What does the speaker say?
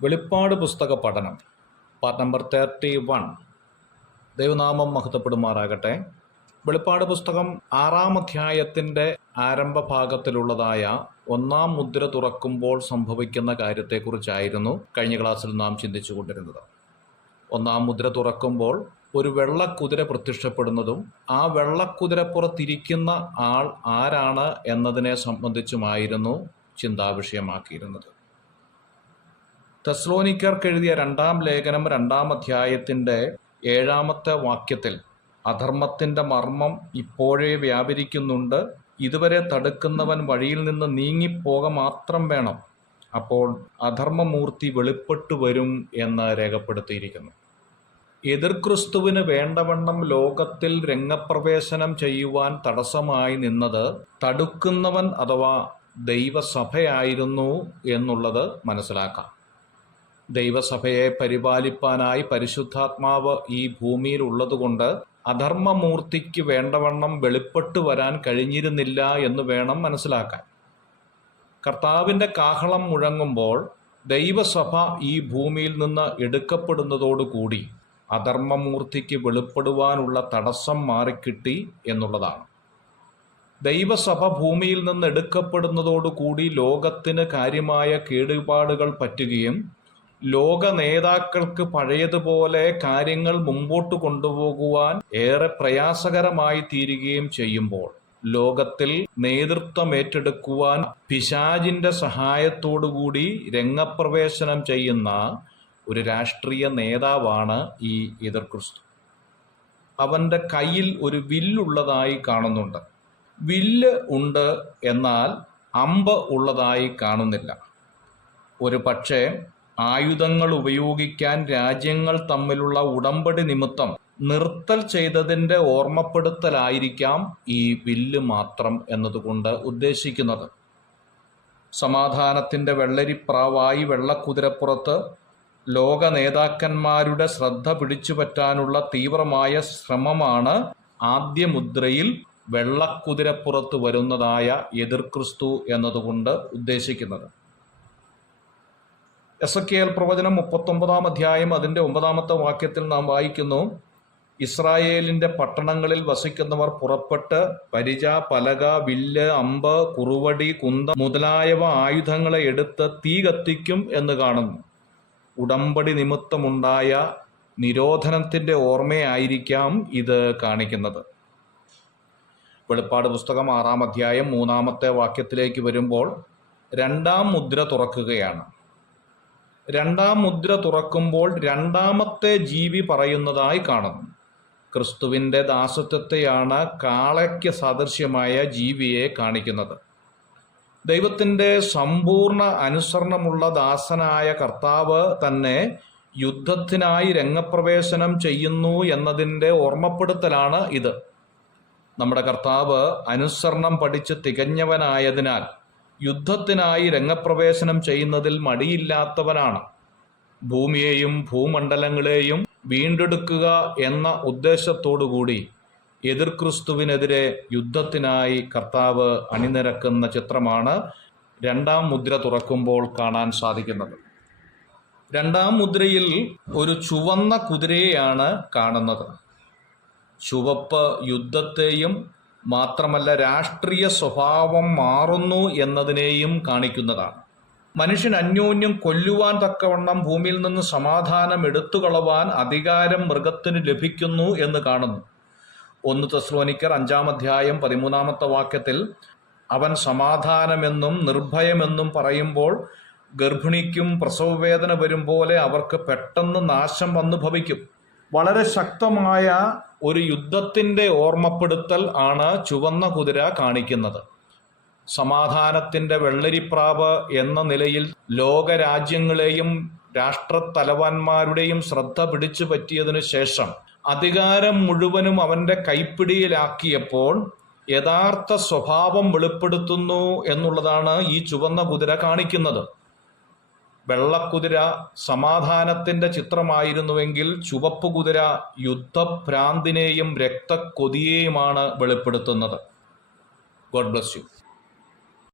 വെളിപ്പാട് പുസ്തക പഠനം പാർട്ട് നമ്പർ 31. ദൈവനാമം മഹത്വപ്പെടുമാറാകട്ടെ. വെളിപ്പാട് പുസ്തകം 6-ാം അധ്യായത്തിൻ്റെ ആരംഭ ഭാഗത്തിലുള്ളതായ 1-ാം മുദ്ര തുറക്കുമ്പോൾ സംഭവിക്കുന്ന കാര്യത്തെക്കുറിച്ചായിരുന്നു കഴിഞ്ഞ ക്ലാസ്സിൽ നാം ചിന്തിച്ചു കൊണ്ടിരുന്നത്. 1-ാം മുദ്ര തുറക്കുമ്പോൾ ഒരു വെള്ളക്കുതിര പ്രത്യക്ഷപ്പെടുന്നതും ആ വെള്ളക്കുതിരപ്പുറത്തിരിക്കുന്ന ആൾ ആരാണ് എന്നതിനെ സംബന്ധിച്ചുമായിരുന്നു ചിന്താവിഷയമാക്കിയിരുന്നത്. തെസ്സലോനിക്കർക്ക് എഴുതിയ 2-ാം ലേഖനം 2-ാം അധ്യായത്തിൻ്റെ 7-ാമത്തെ വാക്യത്തിൽ അധർമ്മത്തിൻ്റെ മർമ്മം ഇപ്പോഴേ വ്യാപരിക്കുന്നുണ്ട്, ഇതുവരെ തടുക്കുന്നവൻ വഴിയിൽ നിന്ന് നീങ്ങിപ്പോക മാത്രം വേണം, അപ്പോൾ അധർമ്മമൂർത്തി വെളിപ്പെട്ടു വരും എന്ന് രേഖപ്പെടുത്തിയിരിക്കുന്നു. എതിർക്രിസ്തുവിന് വേണ്ടവണ്ണം ലോകത്തിൽ രംഗപ്രവേശനം ചെയ്യുവാൻ തടസ്സമായി നിന്നത് തടുക്കുന്നവൻ അഥവാ ദൈവസഭയായിരുന്നു എന്നുള്ളത് മനസ്സിലാക്കാം. ദൈവസഭയെ പരിപാലിപ്പാനായി പരിശുദ്ധാത്മാവ് ഈ ഭൂമിയിൽ ഉള്ളതുകൊണ്ട് അധർമ്മമൂർത്തിക്ക് വേണ്ടവണ്ണം വെളിപ്പെട്ടു വരാൻ കഴിഞ്ഞിരുന്നില്ല എന്ന് വേണം മനസ്സിലാക്കാൻ. കർത്താവിൻ്റെ കാഹളം മുഴങ്ങുമ്പോൾ ദൈവസഭ ഈ ഭൂമിയിൽ നിന്ന് എടുക്കപ്പെടുന്നതോടുകൂടി അധർമ്മമൂർത്തിക്ക് വെളിപ്പെടുവാനുള്ള തടസ്സം മാറിക്കിട്ടി എന്നുള്ളതാണ്. ദൈവസഭ ഭൂമിയിൽ നിന്ന് എടുക്കപ്പെടുന്നതോടുകൂടി ലോകത്തിന് കാര്യമായ കേടുപാടുകൾ പറ്റുകയും ലോക നേതാക്കൾക്ക് പഴയതുപോലെ കാര്യങ്ങൾ മുമ്പോട്ട് കൊണ്ടുപോകുവാൻ ഏറെ പ്രയാസകരമായി തീരുകയും ചെയ്യുമ്പോൾ ലോകത്തിൽ നേതൃത്വം ഏറ്റെടുക്കുവാൻ പിശാചിൻ്റെ സഹായത്തോടുകൂടി രംഗപ്രവേശനം ചെയ്യുന്ന ഒരു രാഷ്ട്രീയ നേതാവാണ് ഈ എതിർക്രിസ്തു. അവൻ്റെ കയ്യിൽ ഒരു വില്ലുള്ളതായി കാണുന്നുണ്ട്. വില്ല് ഉണ്ട്, എന്നാൽ അമ്പ് ഉള്ളതായി കാണുന്നില്ല. ഒരു പക്ഷേ ആയുധങ്ങൾ ഉപയോഗിക്കാൻ രാജ്യങ്ങൾ തമ്മിലുള്ള ഉടമ്പടി നിമിത്തം നിർത്തൽ ചെയ്തതിൻ്റെ ഓർമ്മപ്പെടുത്തലായിരിക്കാം ഈ വില്ല് മാത്രം എന്നതുകൊണ്ട് ഉദ്ദേശിക്കുന്നത്. സമാധാനത്തിൻ്റെ വെള്ളരിപ്രാവായി വെള്ളക്കുതിരപ്പുറത്ത് ലോക നേതാക്കന്മാരുടെ ശ്രദ്ധ പിടിച്ചുപറ്റാനുള്ള തീവ്രമായ ശ്രമമാണ് ആദ്യ മുദ്രയിൽ വെള്ളക്കുതിരപ്പുറത്ത് വരുന്നതായ എതിർക്രിസ്തു എന്നതുകൊണ്ട് ഉദ്ദേശിക്കുന്നത്. എസെക്കിയേൽ പ്രവചനം 39-ാം അധ്യായം അതിൻ്റെ 9-ാമത്തെ വാക്യത്തിൽ നാം വായിക്കുന്നു, ഇസ്രായേലിൻ്റെ പട്ടണങ്ങളിൽ വസിക്കുന്നവർ പുറപ്പെട്ട് പരിച, പലക, വില്ല്, അമ്പ്, കുറുവടി, കുന്തം മുതലായവ ആയുധങ്ങളെ എടുത്ത് തീ കത്തിക്കും എന്ന് കാണുന്നു. ഉടമ്പടി നിമിത്തമുണ്ടായ നിരോധനത്തിൻ്റെ ഓർമ്മയായിരിക്കാം ഇത് കാണിക്കുന്നത്. വെളിപ്പാട് പുസ്തകം 6-ാം അധ്യായം 3-ാമത്തെ വാക്യത്തിലേക്ക് വരുമ്പോൾ 2-ാം മുദ്ര തുറക്കുകയാണ്. 2-ാം മുദ്ര തുറക്കുമ്പോൾ 2-ാമത്തെ ജീവി പറയുന്നതായി കാണുന്നു. ക്രിസ്തുവിൻ്റെ ദാസത്വത്തെയാണ് കാളയ്ക്ക് സദൃശ്യമായ ജീവിയെ കാണിക്കുന്നത്. ദൈവത്തിൻ്റെ സമ്പൂർണ്ണ അനുസരണമുള്ള ദാസനായ കർത്താവ് തന്നെ യുദ്ധത്തിനായി രംഗപ്രവേശനം ചെയ്യുന്നു എന്നതിൻ്റെ ഓർമ്മപ്പെടുത്തലാണ് ഇത്. നമ്മുടെ കർത്താവ് അനുസരണം പഠിച്ച് തികഞ്ഞവനായതിനാൽ യുദ്ധത്തിനായി രംഗപ്രവേശനം ചെയ്യുന്നതിൽ മടിയില്ലാത്തവനാണ്. ഭൂമിയെയും ഭൂമണ്ഡലങ്ങളെയും വീണ്ടെടുക്കുക എന്ന ഉദ്ദേശത്തോടുകൂടി എതിർക്രിസ്തുവിനെതിരെ യുദ്ധത്തിനായി കർത്താവ് അണിനിരക്കുന്ന ചിത്രമാണ് 2-ാം മുദ്ര തുറക്കുമ്പോൾ കാണാൻ സാധിക്കുന്നത്. 2-ാം മുദ്രയിൽ ഒരു ചുവന്ന കുതിരയെയാണ് കാണുന്നത്. ചുവപ്പ് യുദ്ധത്തെയും മാത്രമല്ല രാഷ്ട്രീയ സ്വഭാവം മാറുന്നു എന്നതിനെയും കാണിക്കുന്നതാണ്. മനുഷ്യൻ അന്യോന്യം കൊല്ലുവാൻ തക്കവണ്ണം ഭൂമിയിൽ നിന്ന് സമാധാനം എടുത്തുകളവാൻ അധികാരം മൃഗത്തിന് ലഭിക്കുന്നു എന്ന് കാണുന്നു. 1 തെസ്സലോനിക്കർ 5-ാം അധ്യായം 13-ാമത്തെ വാക്യത്തിൽ അവൻ സമാധാനമെന്നും നിർഭയമെന്നും പറയുമ്പോൾ ഗർഭിണിക്കും പ്രസവവേദന വരും പോലെ അവർക്ക് പെട്ടെന്ന് നാശം വന്നു ഭവിക്കും. വളരെ ശക്തമായ ഒരു യുദ്ധത്തിൻ്റെ ഓർമ്മപ്പെടുത്തൽ ആണ് ചുവന്ന കുതിര കാണിക്കുന്നത്. സമാധാനത്തിൻ്റെ വെള്ളരിപ്രാവ് എന്ന നിലയിൽ ലോകരാജ്യങ്ങളെയും രാഷ്ട്രത്തലവന്മാരുടെയും ശ്രദ്ധ പിടിച്ചു പറ്റിയതിനു ശേഷം അധികാരം മുഴുവനും അവൻ്റെ കൈപ്പിടിയിലാക്കിയപ്പോൾ യഥാർത്ഥ സ്വഭാവം വെളിപ്പെടുത്തുന്നു എന്നുള്ളതാണ് ഈ ചുവന്ന കുതിര കാണിക്കുന്നത്. വെള്ളക്കുതിര സമാധാനത്തിൻ്റെ ചിത്രമായിരുന്നുവെങ്കിൽ ചുവപ്പ് കുതിര യുദ്ധഭ്രാന്തിനെയും രക്തക്കൊതിയെയുമാണ് വെളിപ്പെടുത്തുന്നത്. God bless you.